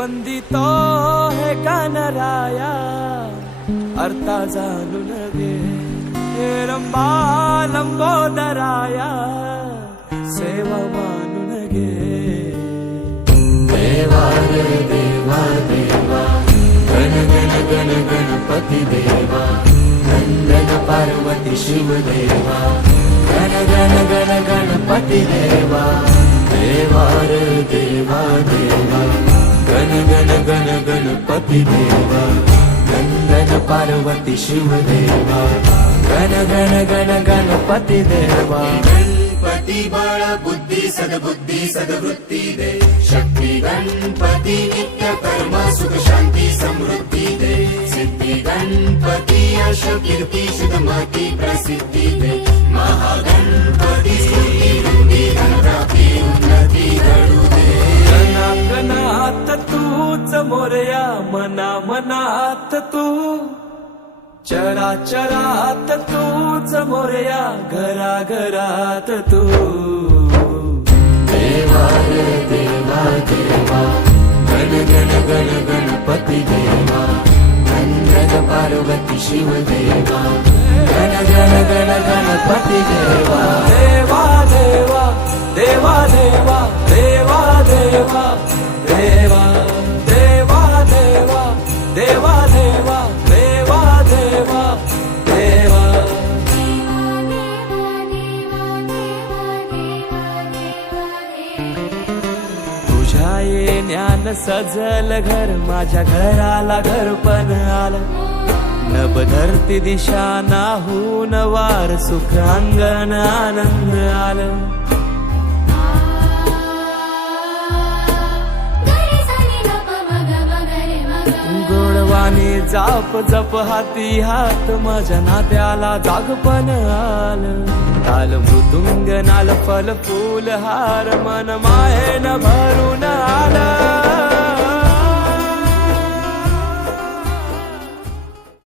वंदितो हे गणराया अर्था जाणून घे हे रंबा लंबोदराया सेवा मानून घे देवा रे देवा देवा गण गण गण गणपती देवा नंदन पार्वती शिव देवा गण गण गण गणपती देवा देवा रे देवा देवा गण गण गण गणपती देवा नंदन पार्वती शिव देवा गण गण गण गणपती देवा गणपती बळ बुद्धी सद्बुद्धी सद्वृत्ती दे शक्ती गणपती नित्य कर्म सुख शांती समृद्धी दे सिद्धी गणपती यश कीर्ती शुद्धमती प्रसिद्धी दे महागणपती स्तुती वृद्धी धनप्राप्ती उन्नती घडू दे गणागणात तूच मोरया मना मनात तू चराचरात तूच मोरया घरा घरात तू देवा रे देवा देवा गण गण गण गणपती देवा नंदन पार्वती शिव देवा गण गण गण गणपती देवा देवा देवा देवा देवा देवा देवा देवा देवा देवा देवा देवा देवा देवा देवा तुझ्या येण्यान सजल घर माझ्या घराला घर पण आलं नभ धरती दिशा नाहून वार सुख अंगण आनंद आलं गोडवाणी जाप जप हाती हात माझ्या नात्याला जागपण आलं ताल मृदुंग नाल फल फूल हार मन मायेन भरून आलं